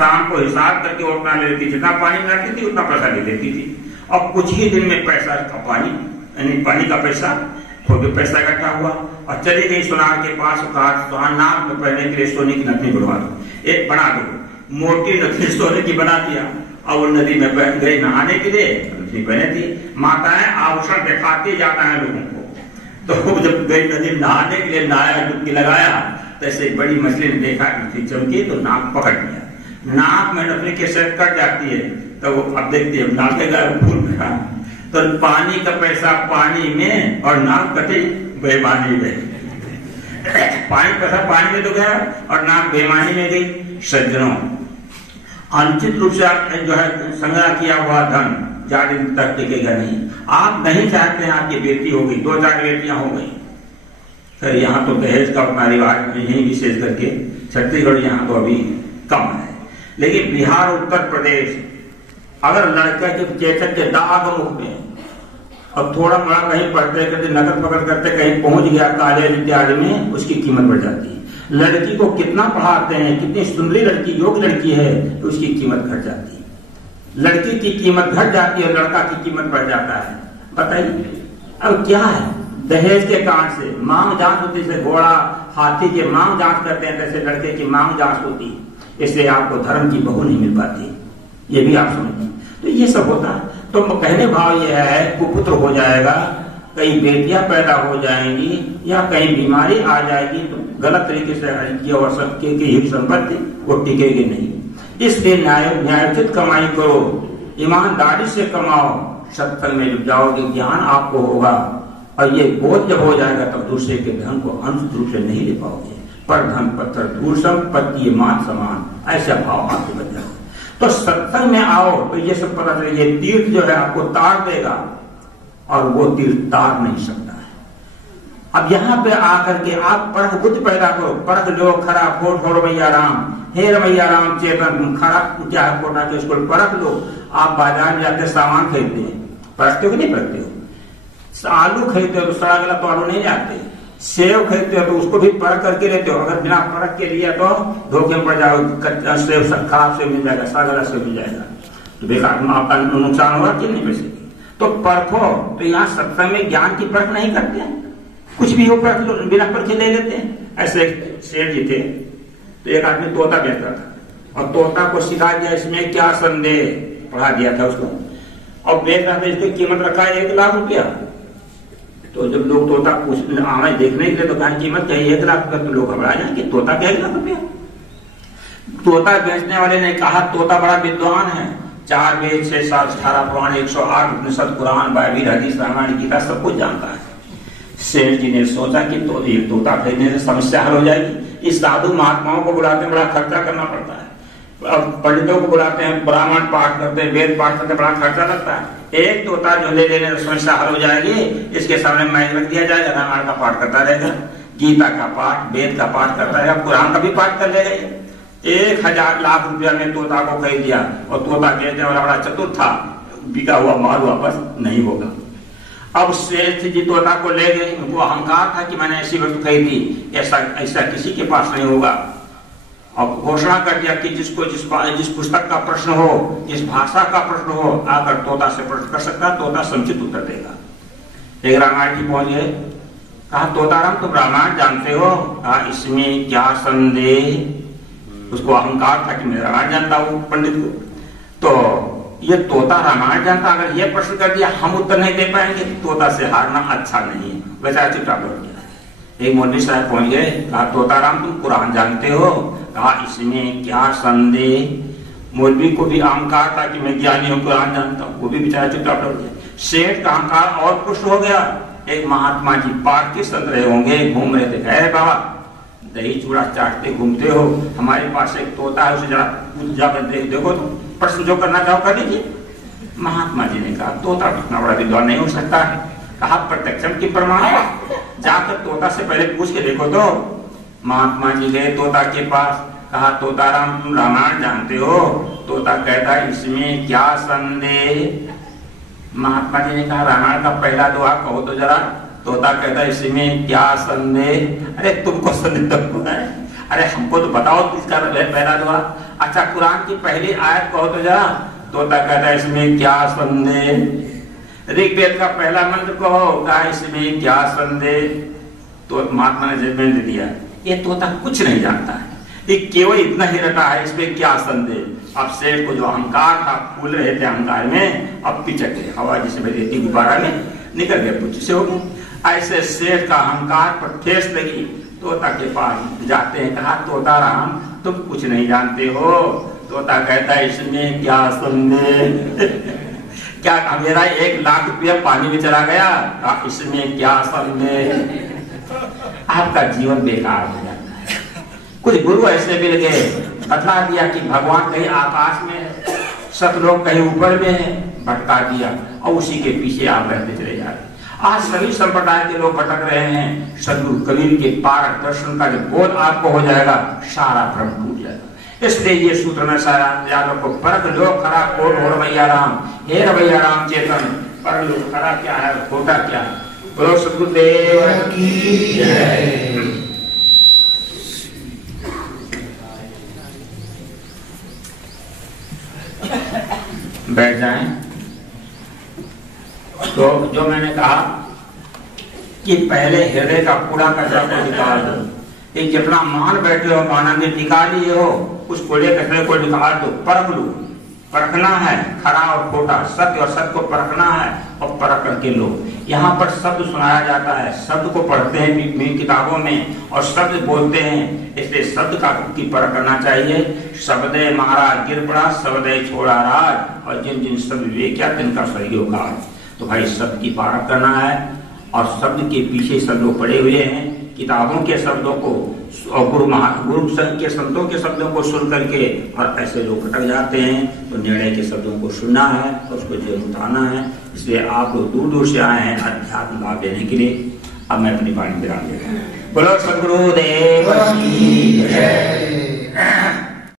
शाम को हिसाब करके वो अपना ले लेती, जितना पानी मिलाती थी उतना पैसा ले लेती थी। अब कुछ ही दिन में पैसा का पानी यानी पानी का पैसा खुद पैसा इकट्ठा हुआ और चली गई सुनार के पास। कहा नाक में पहनने के लिए सोने की नथनी बनवा दो, एक बना दो। मोटी नथनी सोने की बना दिया और वो नदी में बह गई नहाने के लिए, नथनी पहने थी। माताएं आभूषण दिखाते जाता है लोगों को, तो जब गई नदी नहाने के लिए नहाया, डुबकी लगाया, तो ऐसे बड़ी मछली ने देखा नथनी चमकी तो नाक पकड़ लिया। नाक में नथनी के साथ कट जाती है तो वो अब देखती है नाक का फूल में, तो पानी का पैसा पानी में और नाक कटी बेईमानी में। पानी पैसा पानी में तो गया और नाक बेईमानी में गई। सज्जनों, अनुचित रूप से जो है संग्रह किया हुआ धन ज्यादा दिन तक टिकेगा नहीं। आप नहीं चाहते हैं आपकी बेटी हो गई, 2-4 बेटियां हो गई। फिर यहाँ तो दहेज का अपना रिवाज यही विशेष करके छत्तीसगढ़ यहाँ तो अभी कम है, लेकिन बिहार उत्तर प्रदेश अगर लड़का के चेचक के दाग मुख में और थोड़ा बड़ा कहीं पढ़ते करते नकल पकड़ करते कहीं पहुंच गया कॉलेज इत्यादि में, उसकी कीमत बढ़ जाती है। लड़की को कितना पढ़ाते हैं, कितनी सुंदरी लड़की योग्य लड़की है तो उसकी कीमत घट जाती है। लड़की की कीमत घट जाती है, लड़का की कीमत बढ़ जाता है। बताइए अब क्या है? दहेज के कारण से मांग जांच होती है, घोड़ा हाथी के मांग जांच करते हैं तैसे लड़के की मांग जांच होती है, इसलिए आपको धर्म की बहू नहीं मिल पाती, ये भी आप समझिए। तो ये सब होता है। तो कहने भाव यह है कुपुत्र हो जाएगा, कई बेटियां पैदा हो जाएंगी या कहीं बीमारी आ जाएगी तो गलत तरीके से किया हुआ सबके संपत्ति वो टिकेगी नहीं। इसलिए न्यायोचित कमाई करो, ईमानदारी से कमाओ, सत्संग में जब जाओगे ज्ञान आपको होगा और ये बोध जब हो जाएगा तब दूसरे के धन को अंश रूप से नहीं ले पाओगे। पर धन पत्थर दूर संपत्ति मान समान, ऐसा भाव आपको बन जाएगा। तो सत्संग में आओ तो ये सब पता चले, ये तीर्थ जो है आपको तार देगा और वो तीर्थ तार नहीं सकता है। अब यहाँ पे आकर के आप परख बुद्धि पैदा करो, परख लो खरा खोट हो रमैया राम, हे रमैया राम चेतन खरा क्या है खोटा के उसको परख लो। आप बाजार में जाते सामान खरीदते हैं, परखते हो कि नहीं परखते हो? आलू खरीदते हो तो सड़ा गला तो आलू नहीं जाते, सेव खरीदते हो तो उसको भी परख करके लेते हो। अगर बिना परख के लिए तो धोखे में पड़ जाओ, सेव खराब सेव मिल जाएगा, सड़ा सेव मिल जाएगा, तो बेकार में आपका नुकसान होगा कि नहीं पैसे। तो परखो। तो यहाँ सत्संग में ज्ञान की परख नहीं करते हैं, कुछ भी हो परख लो, बिना परखे ले लेते हैं। ऐसे सेठ जी थे तो एक आदमी तोता बेचता था और तोता को सिखा दिया इसमें क्या संदेह, पढ़ा दिया था उसको और बेच रहा था। इसकी कीमत रखा है 1 लाख रुपया। तो जब लोग तोता आए देखने के लिए तो कहा कीमत क्या 1 लाख रुपया, तो लोग घबरा जाए कि तोता क्या 1 लाख रुपया। तोता बेचने वाले ने कहा तोता बड़ा विद्वान है, 4 वेद 6 7 18 पुराण 108 उपनिषद कुरान बाइबिल हदीस रामायण गीता सब कुछ जानता है। सेठ जी ने सोचा कि तो ये तोता खरीदने से समस्या हल हो जाएगी। इस साधु महात्माओं को बुलाते हैं, बड़ा खर्चा करना पड़ता है। अब पंडितों को बुलाते हैं, ब्राह्मण पाठ करते हैं, वेद पाठ करते हैं, बड़ा खर्चा लगता है। एक तोता जो ले लेने से समस्या हल हो जाएगी, इसके सामने मैच रख दिया जाएगा, रामायण का पाठ करता रहेगा, गीता का पाठ, वेद का पाठ करता रहेगा, कुरान का भी पाठ कर लेगा। 1000 लाख रुपया में तोता को खरीद दिया और तोता बेचने वाला बड़ा चतुर था, बिका हुआ माल वापस नहीं होगा। अब श्रेष्ठ जी तोता को ले गए, उनको अहंकार था कि मैंने ऐसी वस्तु खरीदी, ऐसा किसी के पास नहीं होगा। अब घोषणा कर दिया कि जिसको जिस पुस्तक का प्रश्न हो, जिस भाषा का प्रश्न हो, आकर तोता से प्रश्न कर सकता, तोता समुचित उत्तर देगा। एक रामायण की पहुंच गए, कहा तोताराम तुम रामायण जानते हो? कहा इसमें क्या संदेह। उसको अहंकार था कि मैं रामायण जानता हूँ पंडित को। तो ये तोता रामायण जानता, अगर ये प्रश्न कर दिया हम उत्तर नहीं दे पाएंगे, तोता से हारना अच्छा नहीं है, वैसा चुपचाप हो गया। एक मौलवी साहब पहुंच गए, कहा तोताराम तुम कुरान जानते हो? कहा इसमें क्या संदेह। मौलवी को भी अहंकार था कि मैं ज्ञानी हूँ, कुरान जानता हूँ, वो भी बेचारा चुपचाप हो गया। सेठ का अहंकार और पुष्ट हो गया। एक महात्मा जी पाठ के संत रहे होंगे, घूम रहे थे, अरे बाबा दही चूड़ा चाटते घूमते हो, हमारे पास एक तोता है, उसे जरा जाकर देखो तो प्रश्न जो करना चाहो कर लीजिए। महात्मा जी ने कहा तोता इतना बड़ा विद्वान नहीं हो सकता है। कहा प्रत्यक्षम की प्रमाण, जाकर तोता से पहले पूछ के देखो तो। महात्मा जी गए तोता के पास, कहा तोताराम तुम रामायण जानते हो? तोता कहता है इसमें क्या संदेह। महात्मा जी ने कहा रामायण का पहला दोहा कहो तो जरा। तोता कहता है इसमें क्या संदेह। अरे तुमको संदेह है, अरे हमको तो बताओ किसका पहला दुआ। अच्छा कुरान की पहली आयत कहो तो जरा। तोता कहता है इसमें क्या संदेह। ऋग्वेद का पहला मंत्र कहो, कहा इसमें क्या संदेह। तो महात्मा ने जजमेंट दिया, ये तोता कुछ नहीं जानता है, ये केवल इतना ही रटा है, इसमें क्या संदेह। अब सेठ को जो अहंकार था, फूल रहे थे अहंकार में, अब पिचक गए, हवा जिसे रेती गुब्बारा में निकल गए, कुछ से हो गए। ऐसे सेठ का अहंकार पर ठेस लगी, तोता के पास जाते हैं, कहा तोता राम तुम कुछ नहीं जानते हो। तोता कहता है इसमें क्या संदेह। क्या मेरा 1 लाख रुपया पानी में चला गया, इसमें क्या संदेह। आपका जीवन बेकार हो जाता है। कुछ गुरु ऐसे मिल गए, बतला दिया कि भगवान कहीं आकाश में है, सतलोक कहीं ऊपर में है, भटका दिया और उसी के पीछे आप रहते चले जा रहे। आज सभी संप्रदाय के लोग भटक रहे हैं। सद्गुरु कबीर के पारक दर्शन का जब बोध आपको हो जाएगा, सारा भ्रम टूट जाएगा। इसलिए ये सूत्र में सारा यादों को परख लो खरा कोट हो रवैया राम, हे रवैया राम चेतन, पर लो खरा क्या है खोटा क्या है। बोलो सद्गुरुदेव की जय। बैठ जाएं। तो जो मैंने कहा कि पहले हृदय का कूड़ा कचरा को निकाल दो। एक जितना मान बैठे हो, मानंद टिका लिए हो, उस कूड़े कचरे को निकाल दो। परख लो, परखना है खरा और खोटा, सत्य और सत्य को परखना है और परख करके लो। यहाँ पर शब्द सुनाया जाता है, शब्द को पढ़ते हैं किताबों में और शब्द बोलते हैं, इसलिए शब्द की परख करना चाहिए। शब्दे महाराज गिर पड़ा, शब्दे छोड़ा राज, और जिन जिन शब्द विवेक्या तिनका सहयोग आज। तो भाई शब्द की परख करना है, और शब्द के पीछे सब लोग पड़े हुए हैं। किताबों के शब्दों को और गुरु संघ के संतों के शब्दों को सुन करके और ऐसे लोग भटक जाते हैं। तो निर्णय के शब्दों को सुनना है और उसको जीवन उतारना है। इसलिए आप लोग दूर दूर से आए हैं अध्यात्म लाभ लेने के लिए। अब मैं अपनी वाणी विराम देता हूँ। बोलो सद्गुरुदेव की जय।